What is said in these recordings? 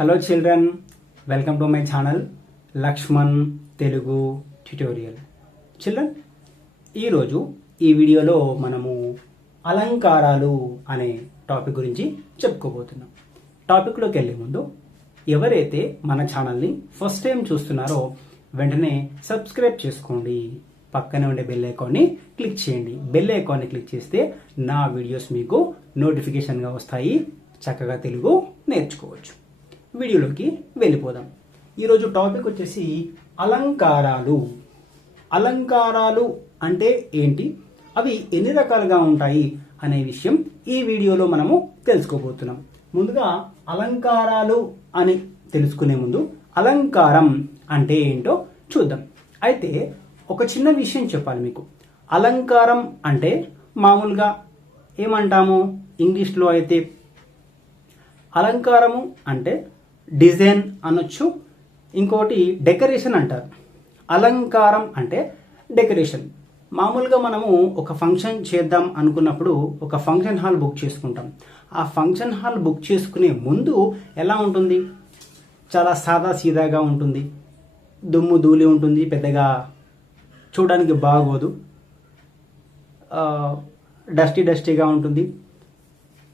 Hello children, welcome to my channel Lakshman Telugu tutorial. Children, ఈరోజు ఈ వీడియోలో మనము అలంకారాలు అనే టాపిక్ గురించి చెప్పుకోబోతున్నాం. టాపిక్లోకి వెళ్ళే ముందు ఎవరైతే మన ఛానల్ని ఫస్ట్ టైం చూస్తున్నారో వెంటనే సబ్స్క్రైబ్ చేసుకోండి. పక్కనే ఉండే బెల్ ఐకాన్ని క్లిక్ చేయండి. బెల్ ఐకాన్ని క్లిక్ చేస్తే నా వీడియోస్ మీకు నోటిఫికేషన్గా వస్తాయి. చక్కగా తెలుగు నేర్చుకోవచ్చు. వీడియోలోకి వెళ్ళిపోదాం. ఈరోజు టాపిక్ వచ్చేసి అలంకారాలు. అలంకారాలు అంటే ఏంటి, అవి ఎన్ని రకాలుగా ఉంటాయి అనే విషయం ఈ వీడియోలో మనము తెలుసుకోబోతున్నాం. ముందుగా అలంకారాలు అని తెలుసుకునే ముందు అలంకారం అంటే ఏంటో చూద్దాం. అయితే ఒక చిన్న విషయం చెప్పాలి మీకు. అలంకారం అంటే మామూలుగా ఏమంటాము, ఇంగ్లీష్లో అయితే అలంకారము అంటే డిజైన్ అనొచ్చు, ఇంకోటి డెకరేషన్ అంటారు. అలంకారం అంటే డెకరేషన్. మామూలుగా మనము ఒక ఫంక్షన్ చేద్దాం అనుకున్నప్పుడు ఒక ఫంక్షన్ హాల్ బుక్ చేసుకుంటాం. ఆ ఫంక్షన్ హాల్ బుక్ చేసుకునే ముందు ఎలా ఉంటుంది, చాలా సాదా సీదాగా ఉంటుంది, దుమ్ము ధూళి ఉంటుంది, పెద్దగా చూడడానికి బాగోదు, డస్టీగా ఉంటుంది,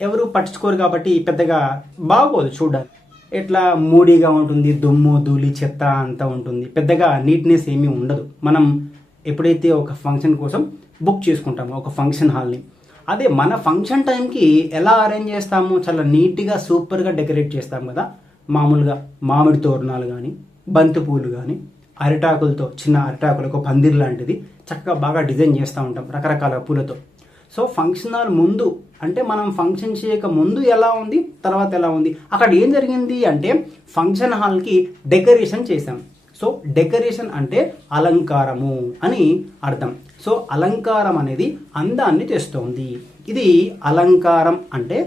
ఎవరు పట్టించుకోరు కాబట్టి పెద్దగా బాగోదు చూడడానికి. ఎట్లా మూడీగా ఉంటుంది, దుమ్ము ధూళి చెత్త అంతా ఉంటుంది, పెద్దగా నీట్నెస్ ఏమీ ఉండదు. మనం ఎప్పుడైతే ఒక ఫంక్షన్ కోసం బుక్ చేసుకుంటామో ఒక ఫంక్షన్ హాల్ని, అదే మన ఫంక్షన్ టైంకి ఎలా అరేంజ్ చేస్తాము, చాలా నీట్గా సూపర్గా డెకరేట్ చేస్తాం కదా. మామూలుగా మామిడి తోరణాలు కానీ, బంతి పూలు కానీ, అరిటాకులతో, చిన్న అరిటాకులకు పందిర్ లాంటిది చక్కగా బాగా డిజైన్ చేస్తూ ఉంటాం రకరకాల పూలతో. సో ఫంక్షన్ హాల్ ముందు అంటే మనం ఫంక్షన్ చేయక ముందు ఎలా ఉంది, తర్వాత ఎలా ఉంది, అక్కడ ఏం జరిగింది అంటే ఫంక్షన్ హాల్కి డెకరేషన్ చేసాం. సో డెకరేషన్ అంటే అలంకారము అని అర్థం. సో అలంకారం అనేది అందాన్ని తెస్తుంది. ఇది అలంకారం అంటే.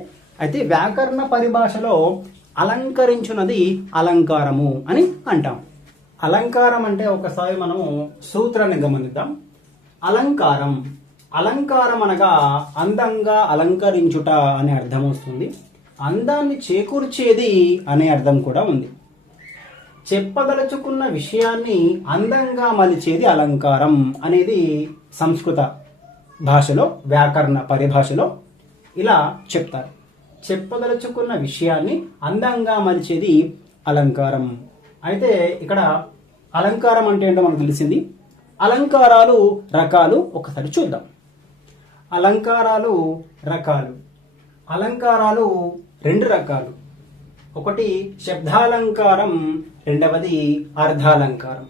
అయితే వ్యాకరణ పరిభాషలో అలంకరించున్నది అలంకారము అని అంటాం. అలంకారం అంటే ఒకసారి మనము సూత్రాన్ని గమనిద్దాం. అలంకారం అలంకారం అనగా అందంగా అలంకరించుట అనే అర్థం వస్తుంది. అందాన్ని చేకూర్చేది అనే అర్థం కూడా ఉంది. చెప్పదలుచుకున్న విషయాన్ని అందంగా మలిచేది అలంకారం అనేది సంస్కృత భాషలో, వ్యాకరణ పరిభాషలో ఇలా చెప్తారు. చెప్పదలుచుకున్న విషయాన్ని అందంగా మలిచేది అలంకారం. అయితే ఇక్కడ అలంకారం అంటే ఏంటో మనకు తెలిసింది. అలంకారాలు రకాలు ఒకసారి చూద్దాం. అలంకారాలు రకాలు. అలంకారాలు రెండు రకాలు. ఒకటి శబ్దాలంకారం, రెండవది అర్థాలంకారం.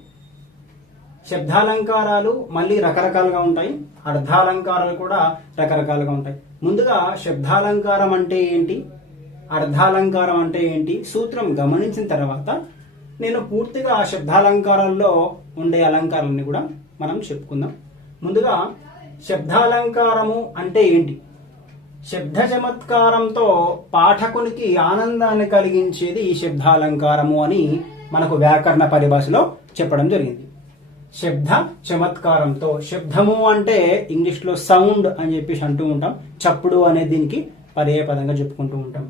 శబ్దాలంకారాలు మళ్ళీ రకరకాలుగా ఉంటాయి, అర్థాలంకారాలు కూడా రకరకాలుగా ఉంటాయి. ముందుగా శబ్దాలంకారం అంటే ఏంటి, అర్థాలంకారం అంటే ఏంటి సూత్రం గమనించిన తర్వాత నేను పూర్తిగా ఆ శబ్దాలంకారాల్లో ఉండే అలంకారాలని కూడా మనం చెప్పుకుందాం. ముందుగా శబ్దాలంకారము అంటే ఏంటి, శబ్ద చమత్కారంతో పాఠకునికి ఆనందాన్ని కలిగించేది ఈ శబ్దాలంకారము అని మనకు వ్యాకరణ పరిభాషలో చెప్పడం జరిగింది. శబ్ద చమత్కారంతో, శబ్దము అంటే ఇంగ్లీష్లో సౌండ్ అని చెప్పేసి అంటూ ఉంటాం, చప్పుడు అనే దీనికి పర్యాయపదంగా చెప్పుకుంటూ ఉంటాం.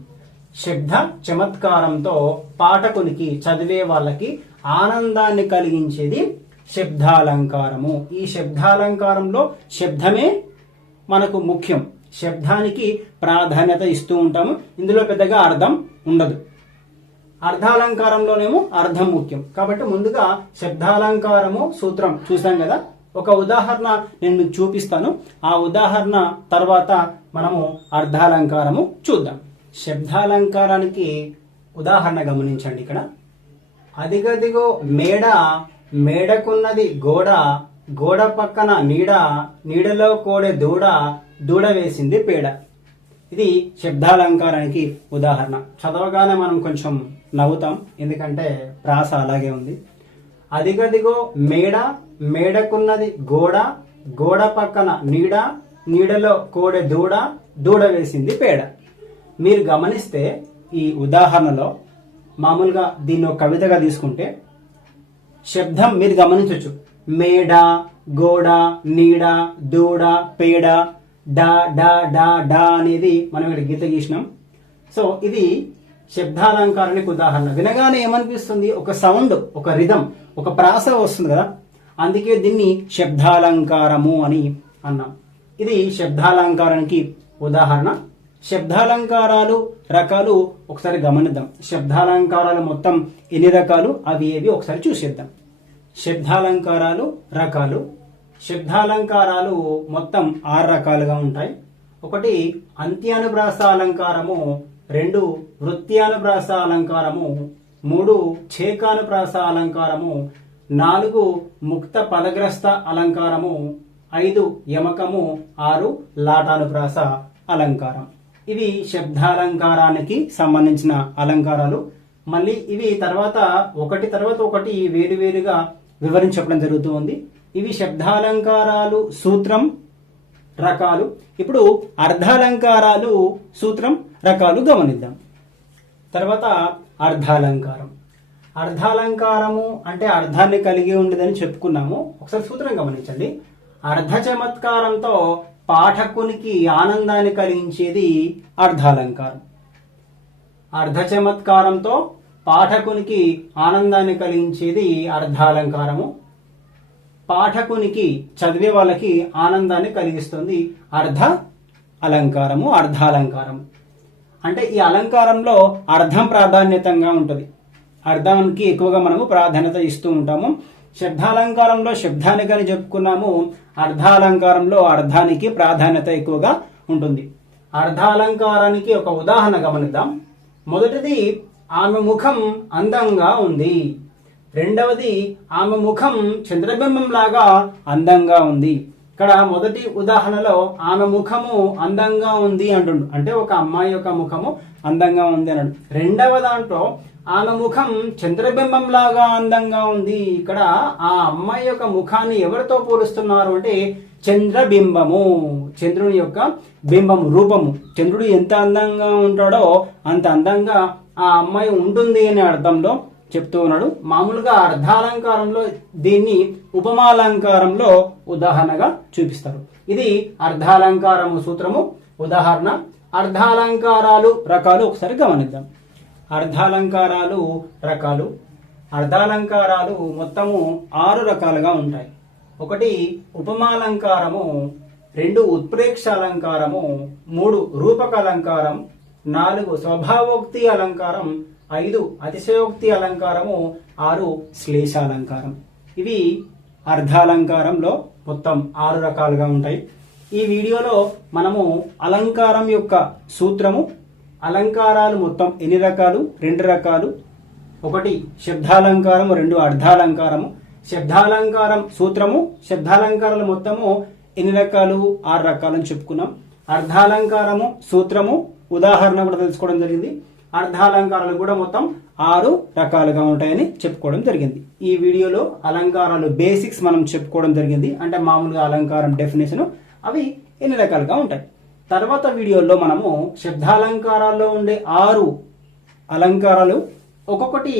శబ్ద చమత్కారంతో పాఠకునికి, చదివే వాళ్ళకి ఆనందాన్ని కలిగించేది శబ్దాలంకారము. ఈ శబ్దాలంకారంలో శబ్దమే మనకు ముఖ్యం, శబ్దానికి ప్రాధాన్యత ఇస్తూ ఉంటాము. ఇందులో పెద్దగా అర్థం ఉండదు. అర్థాలంకారంలోనేమో అర్థం ముఖ్యం. కాబట్టి ముందుగా శబ్దాలంకారము సూత్రం చూసాం కదా. ఒక ఉదాహరణ నేను మీకు చూపిస్తాను. ఆ ఉదాహరణ తర్వాత మనము అర్థాలంకారము చూద్దాం. శబ్దాలంకారానికి ఉదాహరణ గమనించండి. ఇక్కడ అదిగదిగో మేడ, మేడకున్నది గోడ, గోడ పక్కన నీడ, నీడలో కోడె దూడ, దూడ వేసింది పేడ. ఇది శబ్దాలంకారానికి ఉదాహరణ. చదవగానే మనం కొంచెం నవ్వుతాం, ఎందుకంటే ప్రాస అలాగే ఉంది. అదిగదిగో మేడ, మేడకున్నది గోడ, గోడ పక్కన నీడ, నీడలో కోడె దూడ, దూడ వేసింది పేడ. మీరు గమనిస్తే ఈ ఉదాహరణలో మామూలుగా దీన్ని ఒక కవితగా తీసుకుంటే శబ్దం మీరు గమనించవచ్చు. మేడ, గోడ, నీడ, దూడ, పేడ, డా డా డా డా అనేది మనం ఇక్కడ గీత గీసినాం. సో ఇది శబ్దాలంకారానికి ఉదాహరణ. వినగానే ఏమనిపిస్తుంది? ఒక సౌండ్, ఒక రిథం, ఒక ప్రాస వస్తుంది కదా, అందుకే దీన్ని శబ్దాలంకారము అని అన్నాం. ఇది శబ్దాలంకారానికి ఉదాహరణ. శబ్దాలంకారాలు రకాలు ఒకసారి గమనిద్దాం. శబ్దాలంకారాలు మొత్తం ఎన్ని రకాలు, అవి ఏవి ఒకసారి చూసేద్దాం. శబ్దాలంకారాలు రకాలు. శబ్దాలంకారాలు మొత్తం 6 రకాలుగా ఉంటాయి. 1 అంత్యానుప్రాస అలంకారము, 2 వృత్యానుప్రాస అలంకారము, 3 ఛేకానుప్రాస అలంకారము, 4 ముక్త పదగ్రస్త అలంకారము, 5 యమకము, 6 లాటానుప్రాస అలంకారం. ఇవి శబ్దాలంకారానికి సంబంధించిన అలంకారాలు. మళ్ళీ ఇవి తర్వాత ఒకటి వేరువేరుగా వివరించడం జరుగుతుంది. ఇవి శబ్దాలంకారాలు సూత్రం రకాలు. ఇప్పుడు అర్ధాలంకారాలు సూత్రం రకాలు గమనిద్దాం. తర్వాత అర్ధాలంకారం. అర్ధాలంకారము అంటే అర్థాన్ని కలిగి ఉండేదని చెప్పుకున్నాము. ఒకసారి సూత్రం గమనించండి. అర్ధ చమత్కారంతో పాఠకునికి ఆనందాన్ని కలిగించేది అర్ధాలంకారం. అర్ధ చమత్కారంతో పాఠకునికి ఆనందాన్ని కలిగించేది అర్ధాలంకారము. పాఠకునికి, చదివే వాళ్ళకి ఆనందాన్ని కలిగిస్తుంది అర్ధ అలంకారము, అర్ధాలంకారం. అంటే ఈ అలంకారంలో అర్థం ప్రాధాన్యతంగా ఉంటుంది. అర్థానికి ఎక్కువగా మనము ప్రాధాన్యత ఇస్తూ ఉంటాము. శబ్దాలంకారంలో శబ్దానికి అని చెప్పుకున్నాము. అర్ధాలంకారంలో అర్థానికి ప్రాధాన్యత ఎక్కువగా ఉంటుంది. అర్ధాలంకారానికి ఒక ఉదాహరణ గమనిద్దాం. మొదటిది, ఆమె ముఖం అందంగా ఉంది. రెండవది, ఆమె ముఖం చంద్రబింబం లాగా అందంగా ఉంది. ఇక్కడ మొదటి ఉదాహరణలో ఆమె ముఖము అందంగా ఉంది అంటుండు, అంటే ఒక అమ్మాయి యొక్క ముఖము అందంగా ఉంది అన్నాడు. రెండవ దాంట్లో ఆమె ముఖం చంద్రబింబం లాగా అందంగా ఉంది. ఇక్కడ ఆ అమ్మాయి యొక్క ముఖాన్ని ఎవరితో పోలుస్తున్నారు అంటే చంద్రబింబము, చంద్రుని యొక్క బింబము, రూపము. చంద్రుడు ఎంత అందంగా ఉంటాడో అంత అందంగా ఆ అమ్మాయి ఉంటుంది అనే అర్థంలో చెప్తూ ఉన్నాడు. మామూలుగా అర్ధాలంకారంలో దీన్ని ఉపమాలంకారంలో ఉదాహరణగా చూపిస్తారు. ఇది అర్ధాలంకారము సూత్రము ఉదాహరణ. అర్ధాలంకారాలు రకాలు ఒకసారి గమనిద్దాం. అర్ధాలంకారాలు రకాలు. అర్ధాలంకారాలు మొత్తము 6 రకాలుగా ఉంటాయి. 1 ఉపమాలంకారము, 2 ఉత్ప్రేక్ష అలంకారము, 3 రూపక అలంకారం, 4 స్వభావోక్తి అలంకారం, 5 అతిశయోక్తి అలంకారము, 6 శ్లేషాలంకారం. ఇవి అర్ధాలంకారంలో మొత్తం 6 రకాలుగా ఉంటాయి. ఈ వీడియోలో మనము అలంకారం యొక్క సూత్రము, అలంకారాలు మొత్తం ఎన్ని రకాలు, 2 రకాలు, 1 శబ్దాలంకారము, 2 అర్ధాలంకారము, శబ్దాలంకారం సూత్రము, శబ్దాలంకారాలు మొత్తము ఎన్ని రకాలు, 6 రకాలని చెప్పుకున్నాం. అర్ధాలంకారము సూత్రము ఉదాహరణ కూడా తెలుసుకోవడం జరిగింది. అర్ధాలంకారాలు కూడా మొత్తం 6 రకాలుగా ఉంటాయని చెప్పుకోవడం జరిగింది. ఈ వీడియోలో అలంకారాలు బేసిక్స్ మనం చెప్పుకోవడం జరిగింది. అంటే మామూలుగా అలంకారం డెఫినేషన్, అవి ఎన్ని రకాలుగా ఉంటాయి. తర్వాత వీడియోలో మనము శబ్దాలంకారాల్లో ఉండే 6 అలంకారాలు ఒక్కొక్కటి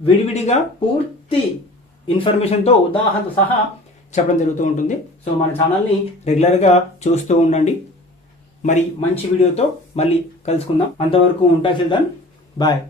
విడివిడిగా పూర్తి ఇన్ఫర్మేషన్తో ఉదాహరణతో సహా చెప్పడం జరుగుతూ ఉంటుంది. సో మన ఛానల్ని రెగ్యులర్గా చూస్తూ ఉండండి. మరి మంచి వీడియోతో మళ్ళీ కలుసుకుందాం. అంతవరకు ఉంటా చిల్డ్రన్, బాయ్.